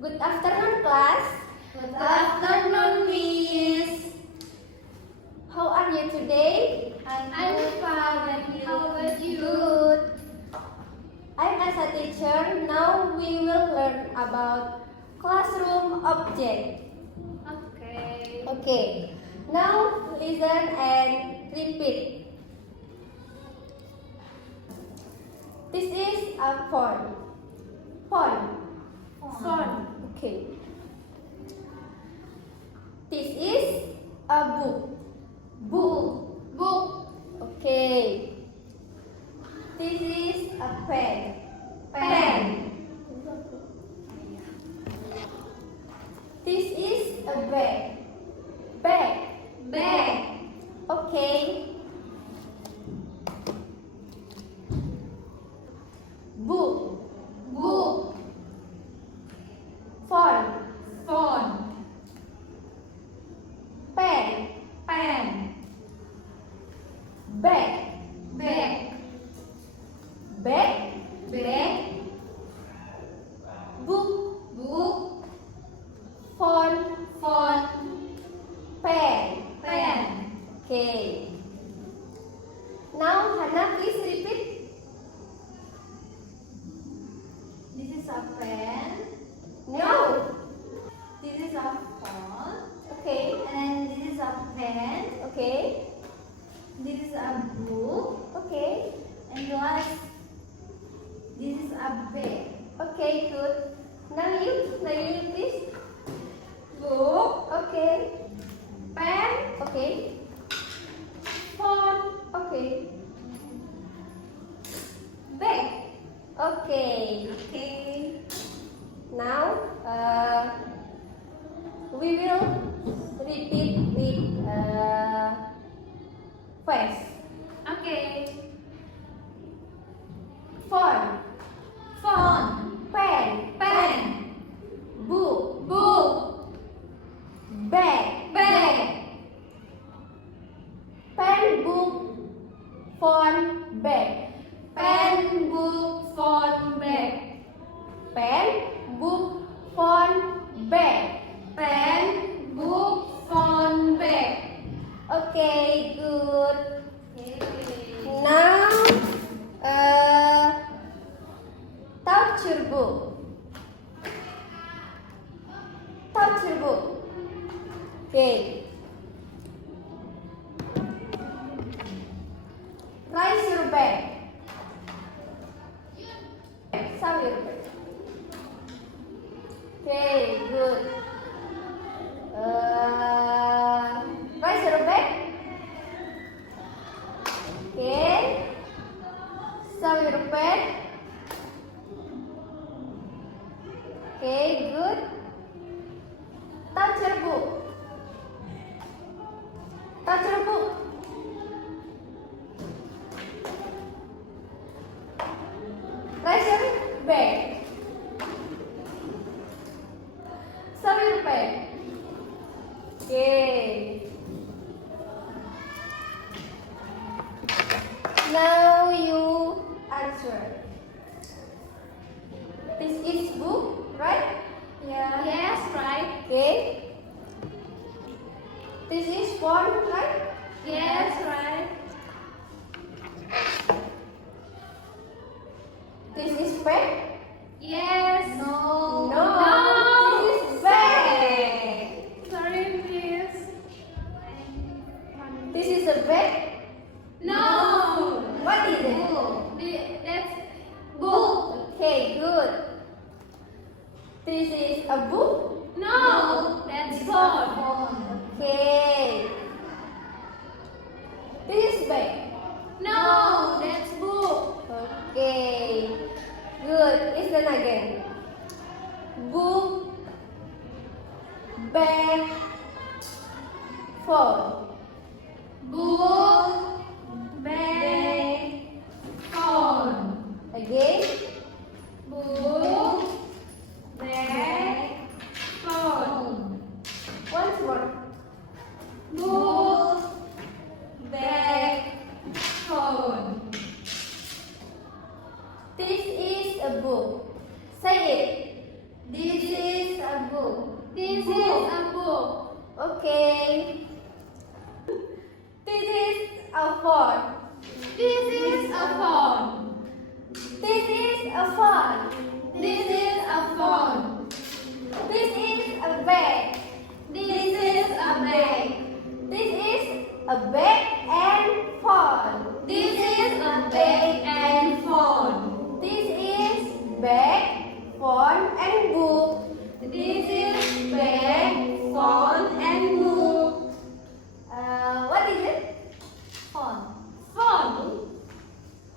Good afternoon, class. Good afternoon, Miss. How are you today? I'm fine, and how about you? Good. I'm as a teacher. Now we will learn about classroom object. Okay. Okay. Now listen and repeat. This is a phone. Phone. Phone. Okay. This is a book. Book. Book. Okay. This is a pen. Pen. This is a bag. Bag. Bag. Okay. Book. Book. Phone. Phone. Pen. Pen. Bag. Bag. Bag. Bag. Book. Book. Phone. Phone. Pen. Pen. Okay. Now Hannah, please repeat. This is a pen. No. This is a phone. Okay. And this is a pen. Okay. This is a book. Okay. And last, this is a bag. Okay, good. Now you please. Book. Okay. Pen. Okay. Phone. Okay. Bag. Okay. Okay. Now we will repeat with face. Okay. Phone. Phone. Pen. Pen. Book. Book. Bag. Bag. Pen. Book. Phone. Bag. Pen. Book. Phone. Bag. Pen. Book. Phone. Bag. Pen. Book. Phone. Bag. Okay, good. Okay. Now, touch your book. Touch your book. Okay. Raise your bag. Show your bag. Okay, good. Raise your bag. Okay. Show your bag. Okay, good. Touch your book. Touch your book. Raise your bag. Show your bag. Okay. Now you answer. This is book, right? Yeah. Yes, right. Okay. This is phone, right? Yes, right. This is pen. Yes. No. No. This is bag. Sorry, Miss. This is a bag. No. What is it? That's book. Okay, good. This is a book. No. That's phone. Okay. This is bag. No. That's book. Okay. Good. Listen again. Book. Bag. Phone. Book. Bag. Phone. Again. Book. Bag. Phone. Once more. Book. Bag. Phone. This is a book. Say it. This is This is a book. Okay. This is a phone. This is a phone. This is a phone. This is a phone. This is a bag. This is a bag. This is a bag and phone. This is a bag and phone. This is bag, phone and book. This is bag, phone and book. What is it? Phone. Phone.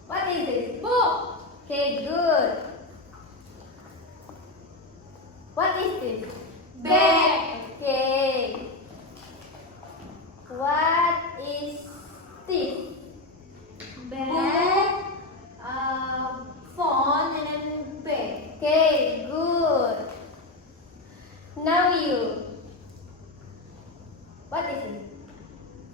What is it? Book. Okay, good. What is this? Bag. Okay. What is this? Bag. Phone and then bag. Okay, good. Now you. What is it?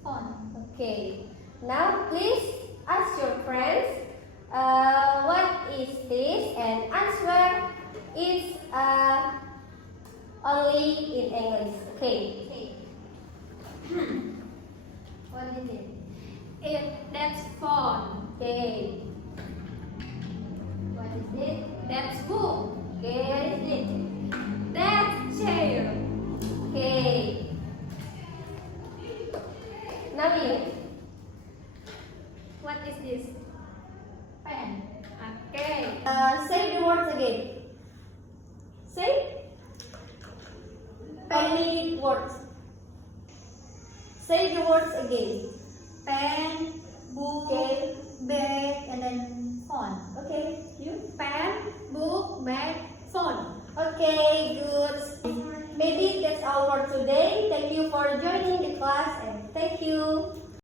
Phone. Okay. Now please ask your friends what is this and answer it only in English. Okay. Okay. What is it? That's phone. Okay. What is it? That's book. Okay. What is it? That's chair. Okay. Now you. What is this? Pen. Okay. Say the words again. Say. Only words. Say the words again. Pen, book, Okay. bag, and then phone. Okay. You. Pen, book, bag, phone. Okay, good. Maybe that's all for today. Thank you for joining the class and thank you.